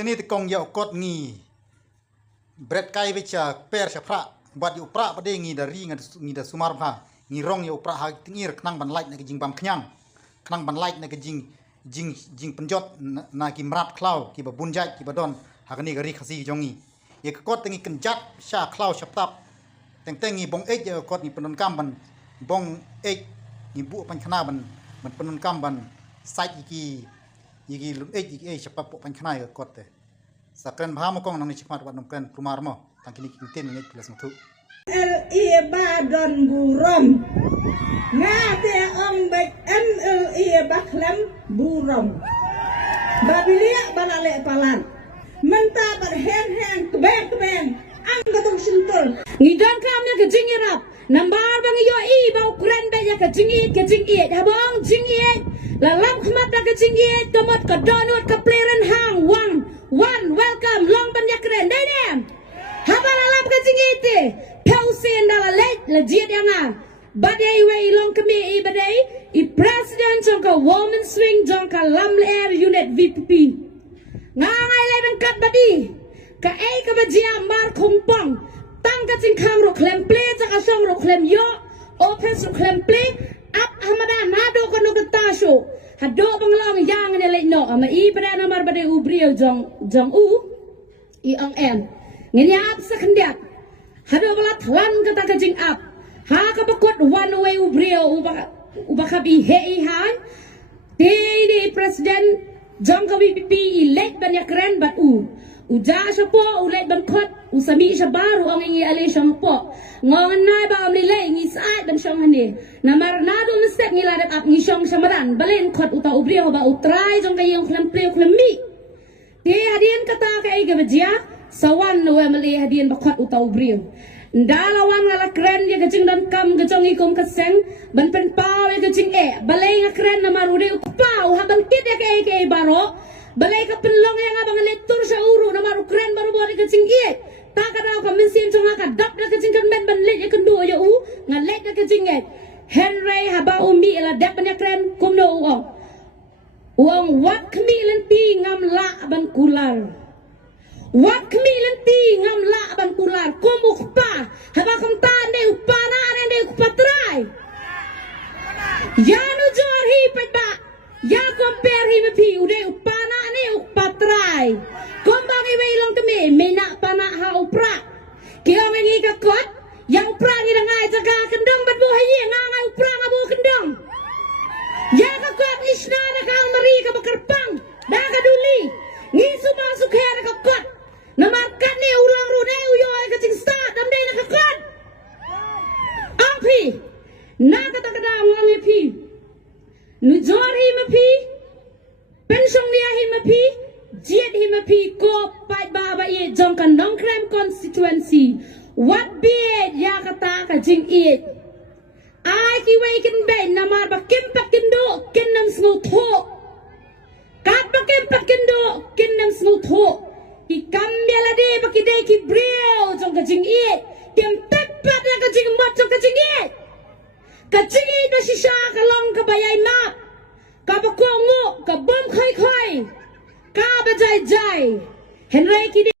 Sini tekong ya kot ngi bread kai becha per syafra buat yu pra pade ngi dari ngi da sumar pha ngi rong yu pra ha tingir knang ban light na ke jing bam knyang knang ban light na ke jing penjot na ki mrat klau ki ba bunjat ki ba don ha ni gari khasi jongi ye kot tengi kenjat sha klau syaptap teng ngi bong ej kot ni penon kam ban bong ej ni bu pan khana ban penon kam ban sai ki lun ej syapap pan khana ye kot te sakren bha mo kong nang ni chikmat wat nomken kumar mo tangkini kinten ni plus mutu Badon burom ngate ong bek baklam burom babilia balale palan menta bar hen kebeng ang gatong sintul ngidon kamnya ke jingirap nambar bang yo ba ukuran be ya ke jingi habong jingi lalam khmat ke jingi tomot ke donut ke pleren hang one welcome long ban yakren dai habar alam ke jingi te pausen dala la jiat yang badai wei long kami badai i president jongka woman swing jongka lam air unit VPP ngai le ban kat badi ka ka bajia mar kumpong tang ka jing khang ro klem ple ja ka song ro klem yo open so klem ple up hamada nado ko no ta sho hado banglong yang ne le no ama i pada namar badai ubrio jong u i ong en ngini ap sakhndiak hado bala thwan ka ta ka jing up ha ka bakot one way ubrio ubakabi he han di president jongka VPP elect banyak keren bat uja siapa ulet bangkot usami sabaru ang ingi ali siapa ngongan nai ba amli le ngi saat ban syong hande namar nado lesek ngi ladat ap ngi syong samaran balen khot uta ubrio ba utrai jong kayong khlam pleo khlam mi te hadian kata ka ai gabajia sawan no amli hadian bakot uta ubrio ndalawan ngala keren dia kecing dan kam kecong ikum keseng ban pen pau ya kecing balai ngakren namar ude pau habang kit ya ke baro balai ka penlong yang abang letur sa uru na maru keren baru baru kecing tak kada ka mesin chonga ka dap na kecing kan men ban let ya kendo ya ngalet na kecing Henry haba umi la dap na keren kumno uang wat kmi lenti ngam la ban kular wat kmi lenti ngam la ban kular komuk pa haba kam tan de upana de upatrai ya nu jor hi peda ya compare hi me pi ude upana ne upatrai kombang i weilong kami mena pana ha upra kio mengi ka kot yang upra ngi ngai jaga kendong bat bo hayi ngai upra ngabo kendong ya ka kot isna na ka mari ka bakarpang da ka duli ngi suma sukhe na ka kot namarkan ni ulang rune uyo ka cing sta dam dai na ka kot ampi na ka ta ka ngi pi nu jor hi me pi pension dia hi me pi jiet hi me pi ko pai ba ye jong kan nong krem constituency what be ya kata ka jing ai ki wei kin ben namar ba kim pak kin do kin nam snu tho kat ba kim pak kin do kin nam snu tho ki kam bela de ba ki de ki breo jong ka jing kim tepat la ka jing mat jong ka jing kacing itu sisa kalong kebayai map kabakongo kabom khai ka bajai Henry kidi